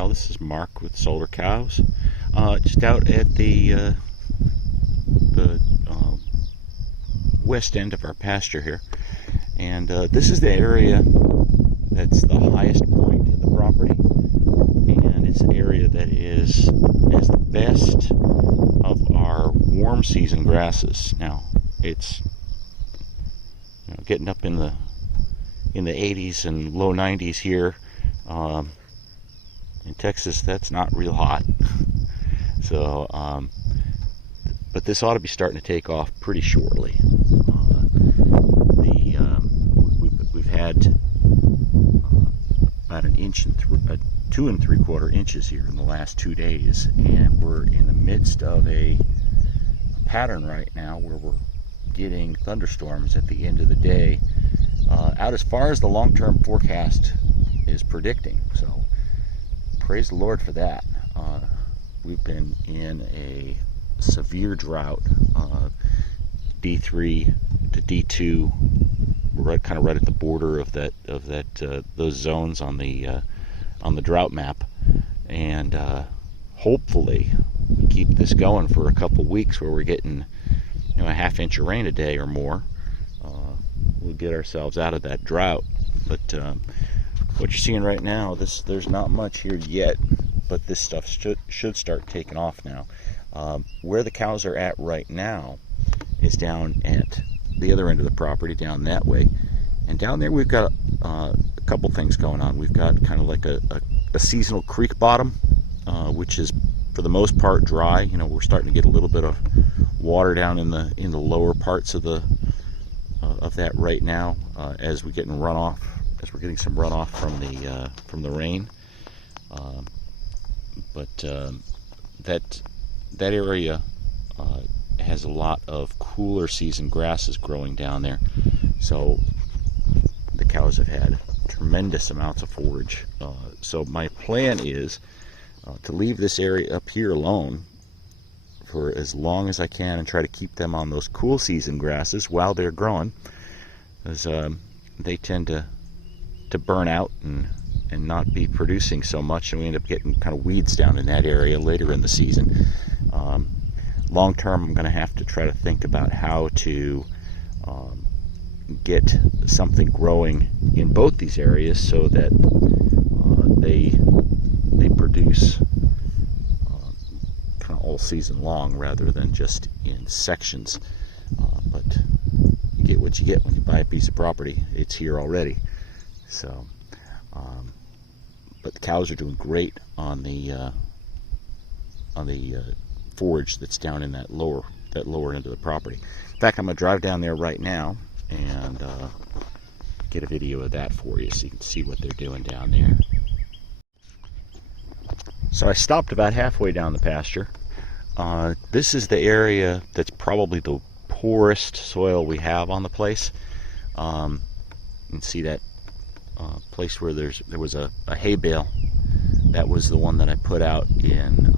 y'all, this is Mark with Solar Cows. Just out at the west end of our pasture here, and this is the area that's the highest point in the property, and it's the area that has the best of our warm season grasses. Now it's getting up in the 80s and low 90s here. In Texas, that's not real hot. So, but this ought to be starting to take off pretty shortly. We've had about an inch and 2 3/4 inches here in the last 2 days, and we're in the midst of a pattern right now where we're getting thunderstorms at the end of the day, out as far as the long-term forecast is predicting. So praise the Lord for that. We've been in a severe drought, D3 to D2. We're kind of right at the border of those zones on the drought map, and hopefully we keep this going for a couple weeks where we're getting a ½ inch of rain a day or more. We'll get ourselves out of that drought. But what you're seeing right now, there's not much here yet, but this stuff should start taking off now. Where the cows are at right now is down at the other end of the property, down that way. And down there we've got a couple things going on. We've got kind of like a seasonal creek bottom, which is for the most part dry. We're starting to get a little bit of water down in the lower parts of that right now, as we're getting some runoff from the rain. But that area has a lot of cooler season grasses growing down there, so the cows have had tremendous amounts of forage. So my plan is to leave this area up here alone for as long as I can and try to keep them on those cool season grasses while they're growing, because they tend to burn out and not be producing so much, and we end up getting kind of weeds down in that area later in the season. Long term, I'm going to have to try to think about how to get something growing in both these areas so that they produce kind of all season long rather than just in sections. But you get what you get when you buy a piece of property. It's here already. So, but the cows are doing great on the forage that's down in that lower end of the property. In fact, I'm going to drive down there right now and get a video of that for you so you can see what they're doing down there. So I stopped about halfway down the pasture. This is the area that's probably the poorest soil we have on the place. You can see that place where there was a hay bale. That was the one that I put out in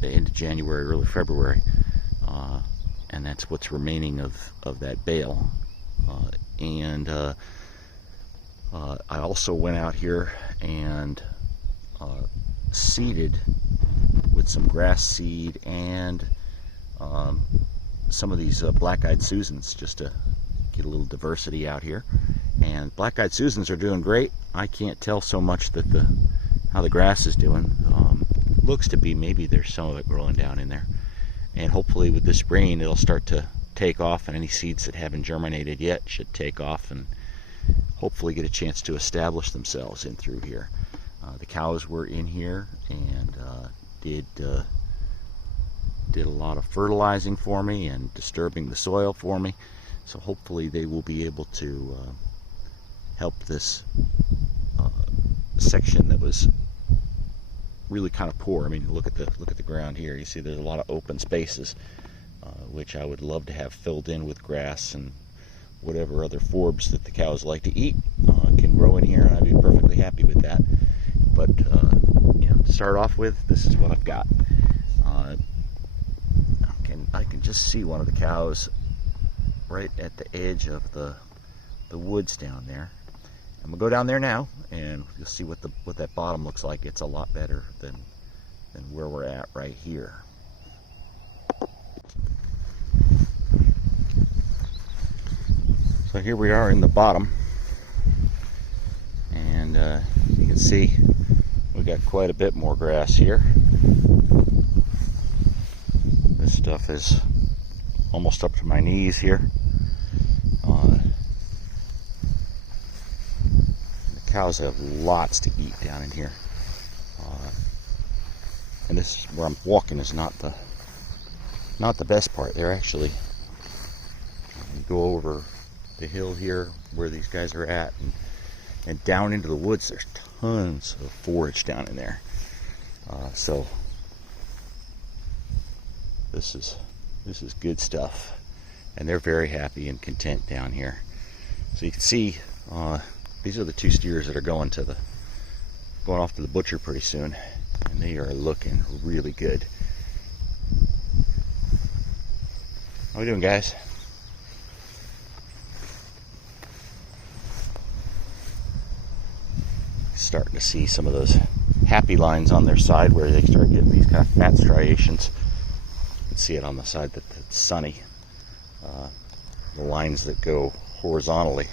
the end of January, early February, and that's what's remaining of that bale. And I also went out here and seeded with some grass seed and some of these black-eyed Susans, just to get a little diversity out here. And black-eyed Susans are doing great. I can't tell so much how the grass is doing. Looks to be maybe there's some of it growing down in there, and hopefully with this rain it'll start to take off, and any seeds that haven't germinated yet should take off and hopefully get a chance to establish themselves in through here. The cows were in here and did a lot of fertilizing for me and disturbing the soil for me, so hopefully they will be able to help this section that was really kind of poor. I mean, look at the ground here. You see there's a lot of open spaces, which I would love to have filled in with grass and whatever other forbs that the cows like to eat can grow in here, and I'd be perfectly happy with that. But to start off with, this is what I've got. I can just see one of the cows right at the edge of the woods down there, I'm gonna go down there now, and you'll see what that bottom looks like. It's a lot better than where we're at right here. So here we are in the bottom, and you can see we got quite a bit more grass here. This stuff is almost up to my knees here. The cows have lots to eat down in here, and this is where I'm walking is not the best part. They're actually, you go over the hill here where these guys are at, and down into the woods. There's tons of forage down in there. So this is good stuff, and they're very happy and content down here. So you can see these are the two steers that are going off to the butcher pretty soon, and they are looking really good. How we doing, guys? Starting to see some of those happy lines on their side where they start getting these kind of fat striations. You can see it on the side that's sunny. The lines that go horizontally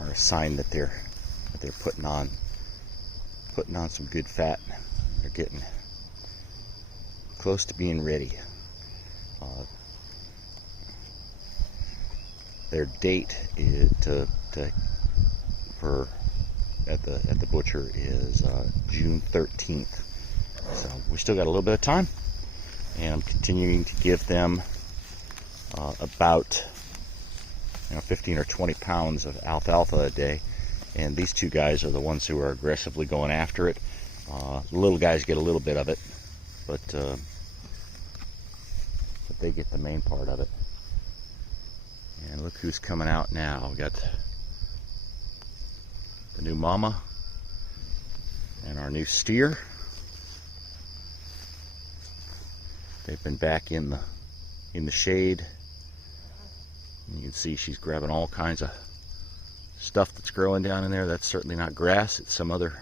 are a sign that they're putting on some good fat. They're getting close to being ready. Their date is at the butcher is June 13th. So we still got a little bit of time, and I'm continuing to give them about 15 or 20 pounds of alfalfa a day, and these two guys are the ones who are aggressively going after it. The little guys get a little bit of it, but they get the main part of it. And look who's coming out now. We got the new mama and our new steer. They've been back in the shade. And you can see she's grabbing all kinds of stuff that's growing down in there. That's certainly not grass. It's some other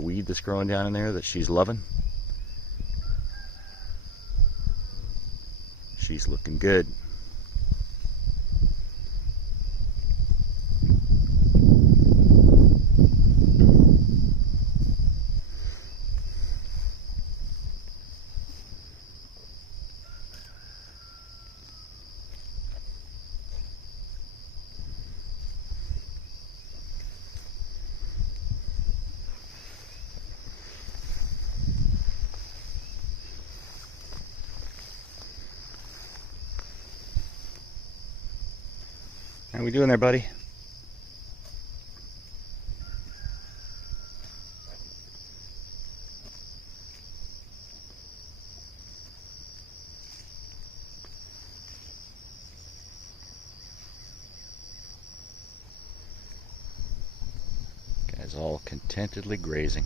weed that's growing down in there that she's loving. She's looking good. How we doing there, buddy? Guys all contentedly grazing.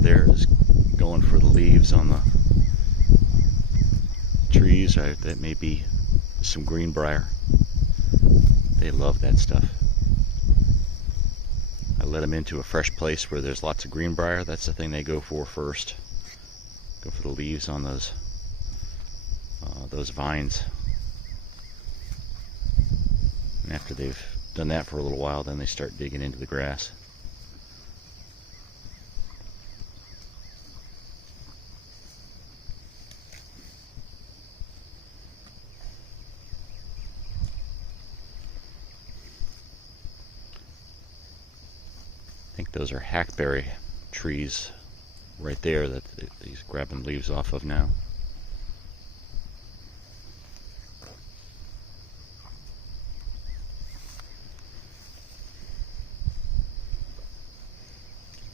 There is going for the leaves on the trees. That may be some greenbrier. They love that stuff. I let them into a fresh place where there's lots of greenbrier. That's the thing they go for first. Go for the leaves on those vines. And after they've done that for a little while, then they start digging into the grass. those are hackberry trees right there that he's grabbing leaves off of now.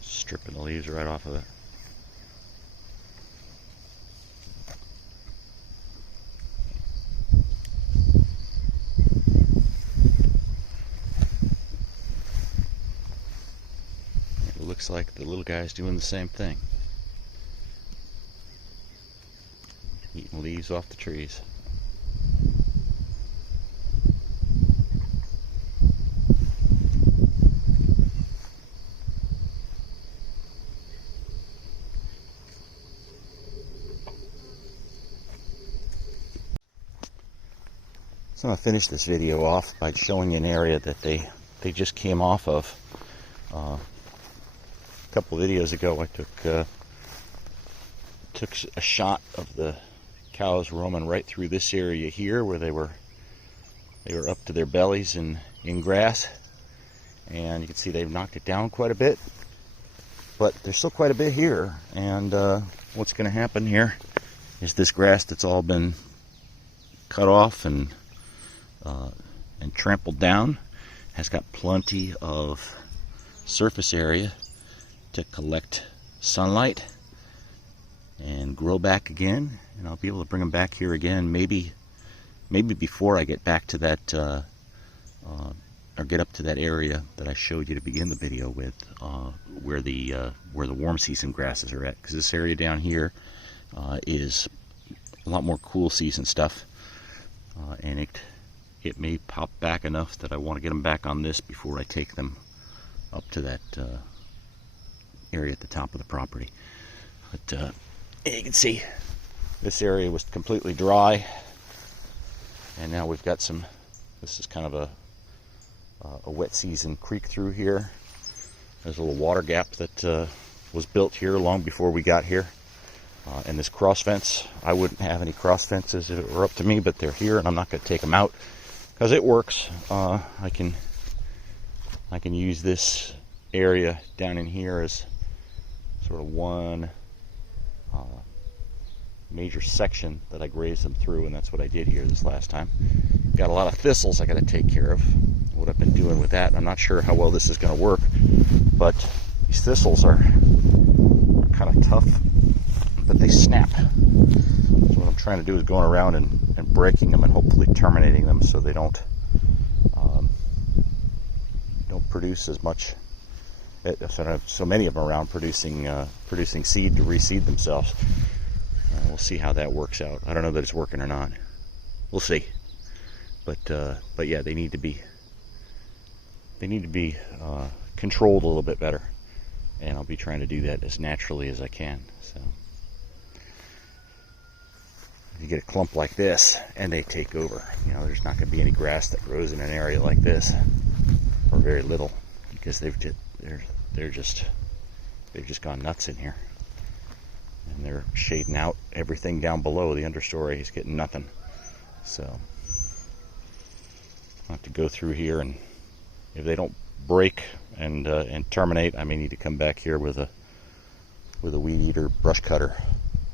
Stripping the leaves right off of it. It looks like the little guy's doing the same thing. Eating leaves off the trees. So I'm going to finish this video off by showing you an area that they just came off of. A couple of videos ago I took a shot of the cows roaming right through this area here where they were up to their bellies in grass, and you can see they've knocked it down quite a bit, but there's still quite a bit here. And what's going to happen here is this grass that's all been cut off and trampled down has got plenty of surface area to collect sunlight and grow back again, and I'll be able to bring them back here again maybe before I get back to that or get up to that area that I showed you to begin the video with, where the warm season grasses are at, because this area down here is a lot more cool season stuff, and it may pop back enough that I want to get them back on this before I take them up to that area at the top of the property. But you can see this area was completely dry, and now we've got some. This is kind of a wet season creek through here. There's a little water gap that was built here long before we got here. And this cross fence, I wouldn't have any cross fences if it were up to me, but they're here, and I'm not going to take them out because it works. I can use this area down in here as sort of one major section that I graze them through, and that's what I did here this last time. Got a lot of thistles I got to take care of. What I've been doing with that, and I'm not sure how well this is going to work, but these thistles are kind of tough, but they snap. So what I'm trying to do is going around and breaking them and hopefully terminating them so they don't produce as much. So many of them around producing seed to reseed themselves. We'll see how that works out. I don't know that it's working or not. We'll see. But yeah, they need to be controlled a little bit better, and I'll be trying to do that as naturally as I can. So if you get a clump like this and they take over, there's not going to be any grass that grows in an area like this, or very little, because they've just gone nuts in here, and they're shading out everything down below. The understory is getting nothing. So I'll have to go through here, and if they don't break and terminate, I may need to come back here with a weed eater brush cutter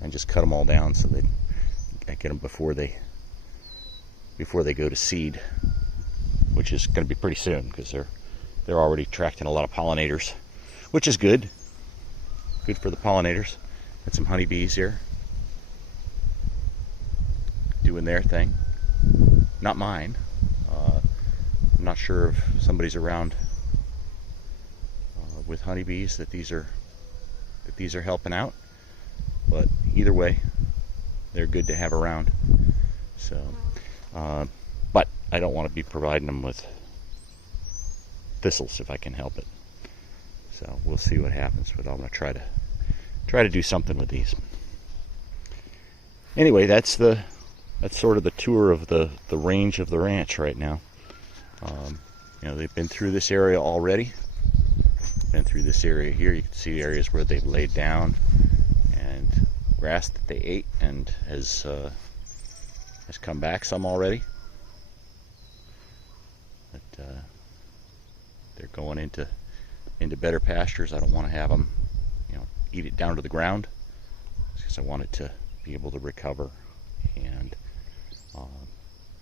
and just cut them all down so that I get them before they go to seed, which is going to be pretty soon, because they're already attracting a lot of pollinators, which is good for the pollinators. Got some honeybees here doing their thing, not mine. I'm not sure if somebody's around with honeybees that these are helping out, but either way, they're good to have around. So, but I don't want to be providing them with thistles if I can help it. So we'll see what happens, but I'm going to try to do something with these. Anyway, that's sort of the tour of the range of the ranch right now. They've been through this area already. Been through this area here. You can see areas where they've laid down and grass that they ate, and has come back some already. But they're going into into better pastures. I don't want to have them, eat it down to the ground, because I want it to be able to recover and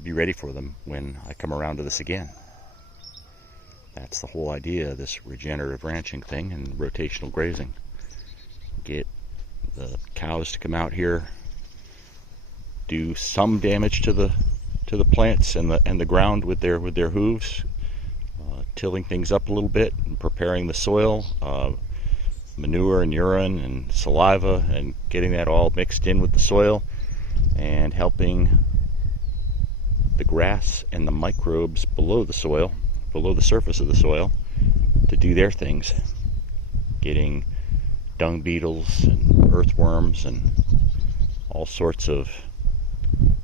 be ready for them when I come around to this again. That's the whole idea of this regenerative ranching thing and rotational grazing. Get the cows to come out here, do some damage to the plants and the ground with their hooves, tilling things up a little bit and preparing the soil, manure and urine and saliva, and getting that all mixed in with the soil and helping the grass and the microbes below the soil, below the surface of the soil, to do their things, getting dung beetles and earthworms and all sorts of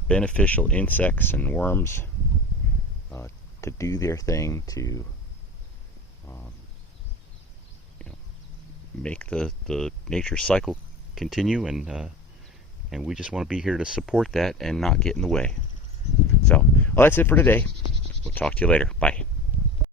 beneficial insects and worms to do their thing, to make the nature cycle continue, and we just want to be here to support that and not get in the way. So, well, that's it for today. We'll talk to you later. Bye.